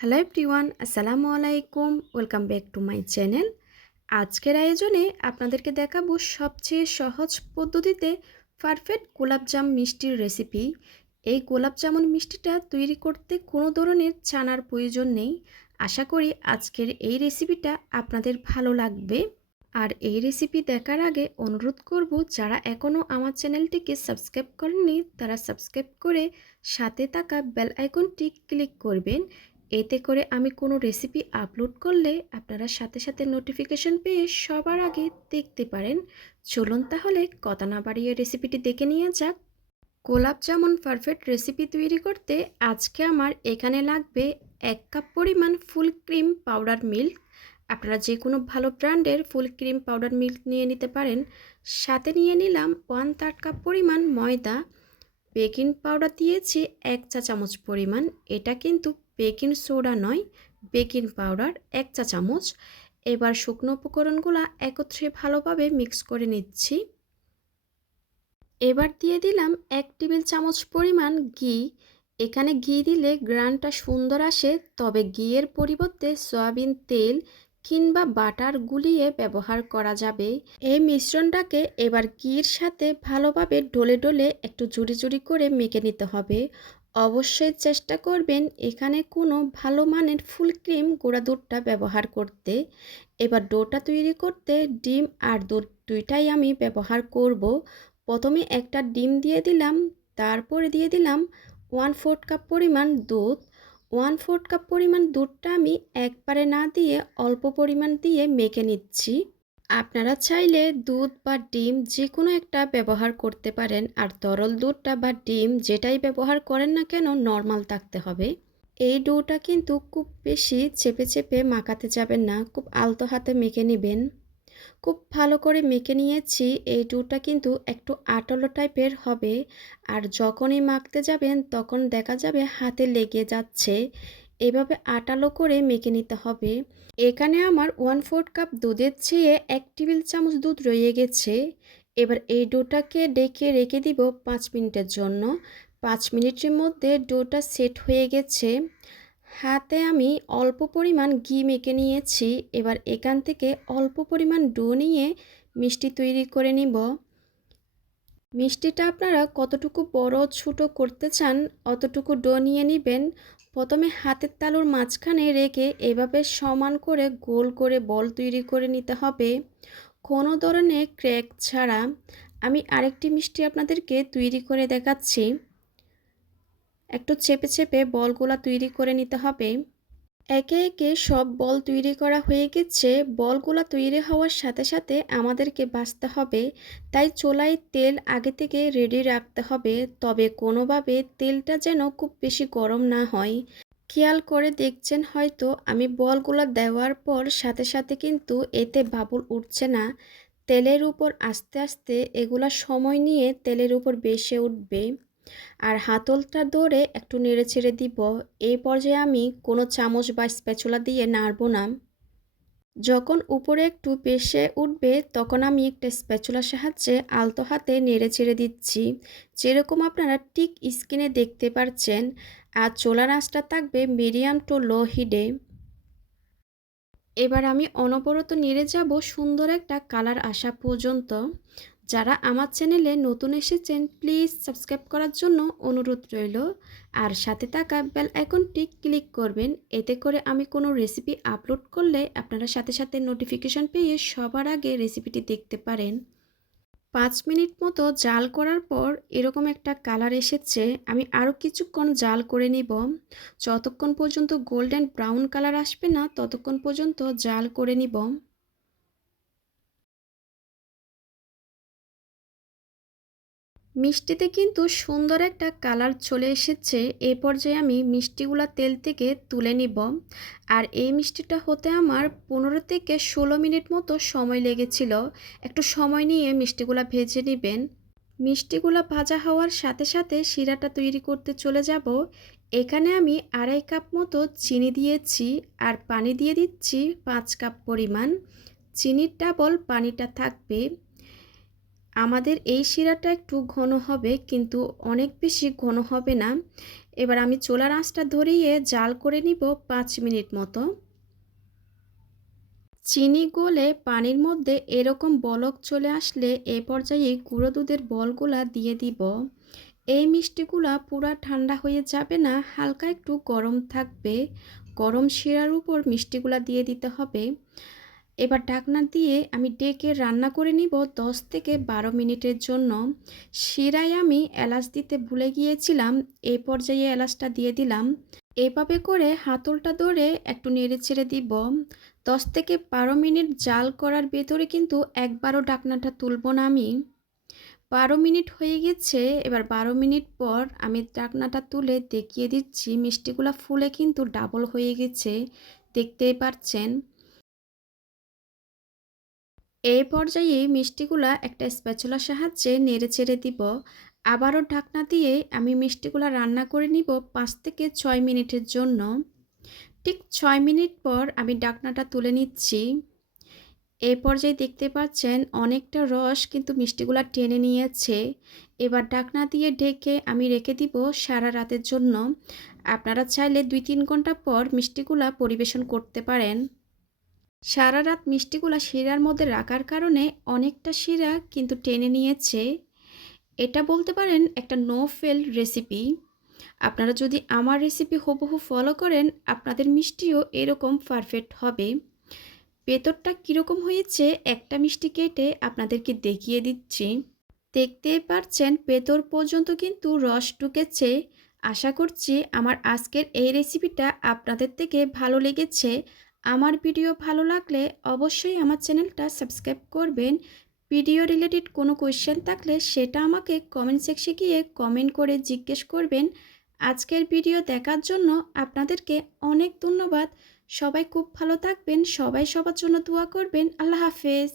Hello everyone, আসসালামু আলাইকুম। Welcome back to my channel. আজকের আয়োজনে আপনাদেরকে দেখাবো সবচেয়ে সহজ পদ্ধতিতে পারফেক্ট গোলাপজাম মিষ্টির রেসিপি। এই গোলাপ জামুন মিষ্টিটা তৈরি করতে কোনো ধরনের ছানার প্রয়োজন নেই। আশা করি আজকের এই রেসিপিটা আপনাদের ভালো লাগবে। আর এই রেসিপি দেখার আগে অনুরোধ করব, যারা এখনও আমার চ্যানেলটিকে সাবস্ক্রাইব করেননি তারা সাবস্ক্রাইব করে সাথে থাকা বেল আইকনটি ক্লিক করবেন। এতে করে আমি কোনো রেসিপি আপলোড করলে আপনারা সাথে সাথে নোটিফিকেশন পেয়ে সবার আগে দেখতে পারেন। চলুন তাহলে কথা না বাড়িয়ে রেসিপিটি দেখে নিয়ে যাক। গোলাপ জামুন পারফেক্ট রেসিপি তৈরি করতে আজকে আমার এখানে লাগবে 1 কাপ পরিমাণ ফুল ক্রিম পাউডার মিল্ক। আপনারা যে কোনো ভালো ব্র্যান্ডের ফুল ক্রিম পাউডার মিল্ক নিয়ে নিতে পারেন। সাথে নিয়ে নিলাম 1/3 কাপ পরিমাণ ময়দা। বেকিং পাউডার দিয়েছি 1 চা চামচ পরিমাণ। এটা কিন্তু বেকিং সোডা নয়, বেকিং পাউডার 1 চা চামচ। এবার শুকনো উপকরণগুলো একত্রে ভালোভাবে মিক্স করে নিচ্ছি। এবার দিয়ে দিলাম 1 টেবিল চামচ পরিমাণ ঘি। এখানে ঘি দিলে গ্রানটা সুন্দর আসে, তবে ঘিয়ের পরিবর্তে সয়াবিন তেল কিংবা বাটার গুলিয়ে ব্যবহার করা যাবে। এই মিশ্রণটাকে এবার ঘির সাথে ভালোভাবে ডলে ডলে একটু জুড়ি জুড়ি করে মেখে নিতে হবে। অবশ্যই চেষ্টা করবেন এখানে কোনো ভালো মানের ফুল ক্রিম গুঁড়া দুধটা ব্যবহার করতে। এবার ডোটা তৈরি করতে ডিম আর দুধ দুইটাই আমি ব্যবহার করব। প্রথমে একটা ডিম দিয়ে দিলাম, তারপরে দিয়ে দিলাম 1/4 কাপ পরিমাণ দুধ। 1/4 কাপ পরিমাণ দুধটা আমি একবারে না দিয়ে অল্প পরিমাণ দিয়ে মেখে নিচ্ছি। আপনারা চাইলে দুধ বা ডিম যে কোনো একটা ব্যবহার করতে পারেন, আর তরল দুধটা বা ডিম যেটাই ব্যবহার করেন না কেন নর্মাল থাকতে হবে। এই ডোটা কিন্তু খুব বেশি চেপে চেপে মাখাতে যাবেন না, খুব আলতো হাতে মেখে নেবেন। খুব ভালো করে মেখে নিয়েছি। এই ডোটা কিন্তু একটু আঠালো টাইপের হবে, আর যখনই মাখতে যাবেন তখন দেখা যাবে হাতে লেগে যাচ্ছে। এভাবে আঠালো করে মেখে নিতে হবে। এখানে আমার 1/4 কাপ দুধের চেয়ে 1 টেবিল চামচ দুধ রয়ে গেছে। এবার এই ডোটাকে ডেকে রেখে দিব 5 মিনিটের জন্য। 5 মিনিটের মধ্যে ডোটা সেট হয়ে গেছে। হাতে আমি অল্প পরিমাণ ঘি মেখে নিয়েছি। এবার এখান থেকে অল্প পরিমাণ ডো নিয়ে মিষ্টি তৈরি করে নিব। মিষ্টিটা আপনারা কতটুকু বড় ছোট করতে চান অতটুকু ডো নিয়ে নেবেন। প্রথমে হাতের তালুর মাঝখানে রেখে এভাবে সমান করে গোল করে বল তৈরি করে নিতে হবে, কোনো ধরনের ক্র্যাক ছাড়া। আমি আরেকটি মিষ্টি আপনাদেরকে তৈরি করে দেখাচ্ছি। একটু চেপে চেপে বলগুলা তৈরি করে নিতে হবে। একে একে সব বল তৈরি করা হয়ে গেছে। বলগুলা তৈরি হওয়ার সাথে সাথে আমাদেরকে ভাজতে হবে, তাই চুলায় তেল আগে থেকে রেডি রাখতে হবে। তবে কোনোভাবে তেলটা যেন খুব বেশি গরম না হয়। খেয়াল করে দেখছেন হয়তো আমি বলগুলা দেওয়ার পর সাথে সাথে কিন্তু এতে বাবুল উঠছে না। তেলের উপর আস্তে আস্তে এগুলা সময় নিয়ে তেলের উপর ভেসে উঠবে। আর হাতলটা ধরে একটু নেড়ে ছেড়ে দিব। এই পর্যায়ে আমি কোনো চামচ বা স্প্যাচুলা দিয়ে নাড়ব না। যখন উপরে একটু ভেসে উঠবে তখন আমি একটা স্প্যাচুলার সাহায্যে আলতো হাতে নেড়ে ছেড়ে দিচ্ছি, যেরকম আপনারা ঠিক স্ক্রিনে দেখতে পাচ্ছেন। আর চুলার আঁচটা থাকবে মিডিয়াম টু লো হিটে। এবার আমি অনবরত নেড়ে যাব সুন্দর একটা কালার আসা পর্যন্ত। যারা আমার চ্যানেলে নতুন এসেছেন প্লিজ সাবস্ক্রাইব করার জন্য অনুরোধ রইল, আর সাথে থাকা বেল আইকনটি ক্লিক করবেন। এতে করে আমি কোনো রেসিপি আপলোড করলে আপনারা সাথে সাথে নোটিফিকেশন পেয়ে সবার আগে রেসিপিটি দেখতে পারেন। 5 মিনিট মতো জাল করার পর এরকম একটা কালার এসেছে। আমি আরও কিছুক্ষণ জাল করে নিব। যতক্ষণ পর্যন্ত গোল্ডেন ব্রাউন কালার আসবে না ততক্ষণ পর্যন্ত জাল করে নিব। মিষ্টিতে কিন্তু সুন্দর একটা কালার চলে এসেছে। এই পর্যায়ে আমি মিষ্টিগুলা তেল থেকে তুলে নিব। আর এই মিষ্টিটা হতে আমার 15 থেকে 16 মিনিট মতো সময় লেগেছিল। একটু সময় নিয়ে মিষ্টিগুলা ভেজে নেবেন। মিষ্টিগুলা ভাজা হওয়ার সাথে সাথে শিরাটা তৈরি করতে চলে যাব। এখানে আমি 2.5 কাপ মতো চিনি দিয়েছি, আর পানি দিয়ে দিচ্ছি 5 কাপ পরিমাণ। চিনির ডাবল পানিটা থাকবে। আমাদের এই শিরাটা একটু ঘন হবে, কিন্তু অনেক বেশি ঘন হবে না। এবার আমি চুলার আঁচটা ধরিয়ে জাল করে নিব 5 মিনিট মতো। চিনি গলে পানির মধ্যে এরকম বলক চলে আসলে এই পর্যায়ে গুঁড়ো দুধের বলগুলা দিয়ে দিব। এই মিষ্টিগুলা পুরা ঠান্ডা হয়ে যাবে না, হালকা একটু গরম থাকবে। গরম শিরার উপর মিষ্টিগুলা দিয়ে দিতে হবে। এবার ঢাকনা দিয়ে আমি ডেকে রান্না করে নিব 10 থেকে 12 মিনিটের জন্য। শিরায় আমি এলাচ দিতে ভুলে গিয়েছিলাম, এই পর্যায়ে এলাচটা দিয়ে দিলাম। এভাবে করে হাতলটা ধরে একটু নেড়ে ছেড়ে দিব। 10 থেকে 12 মিনিট জাল করার ভেতরে কিন্তু একবারও ঢাকনাটা তুলব না আমি। 12 মিনিট হয়ে গেছে। এবার 12 মিনিট পর আমি ঢাকনাটা তুলে দেখিয়ে দিচ্ছি, মিষ্টিগুলা ফুলে কিন্তু ডাবল হয়ে গেছে, দেখতেই পাচ্ছেন। এই পর্যায়ে মিষ্টিগুলা একটা স্প্যাচুলার সাহায্যে নেড়ে ছেড়ে দিব। আবারও ঢাকনা দিয়ে আমি মিষ্টিগুলা রান্না করে নিব 5 থেকে 6 মিনিটের জন্য। ঠিক 6 মিনিট পর আমি ঢাকনাটা তুলে নিচ্ছি। এই পর্যায়ে দেখতে পাচ্ছেন অনেকটা রস কিন্তু মিষ্টিগুলা টেনে নিয়েছে। এবার ঢাকনা দিয়ে ঢেকে আমি রেখে দিব সারা রাতের জন্য। আপনারা চাইলে 2-3 ঘন্টা পর মিষ্টিগুলা পরিবেশন করতে পারেন। সারা রাত মিষ্টিগুলা শিরার মধ্যে রাখার কারণে অনেকটা শিরা কিন্তু টেনে নিয়েছে। এটা বলতে পারেন একটা নো ফেল রেসিপি। আপনারা যদি আমার রেসিপি হুবহু ফলো করেন, আপনাদের মিষ্টিও এরকম পারফেক্ট হবে। ভেতরটা কীরকম হয়েছে একটা মিষ্টি কেটে আপনাদেরকে দেখিয়ে দিচ্ছি। দেখতেই পারছেন ভেতর পর্যন্ত কিন্তু রস ঢুকেছে। আশা করছি আমার আজকের এই রেসিপিটা আপনাদের থেকে ভালো লেগেছে। আমার ভিডিও ভালো লাগলে অবশ্যই আমার চ্যানেলটা সাবস্ক্রাইব করবেন। ভিডিও রিলেটেড কোনো কোয়েশ্চেন থাকলে সেটা আমাকে কমেন্ট সেকশনে গিয়ে কমেন্ট করে জিজ্ঞেস করবেন। আজকের ভিডিও দেখার জন্য আপনাদেরকে অনেক ধন্যবাদ। সবাই খুব ভালো থাকবেন, সবাই সবার জন্য দোয়া করবেন। আল্লাহ হাফেজ।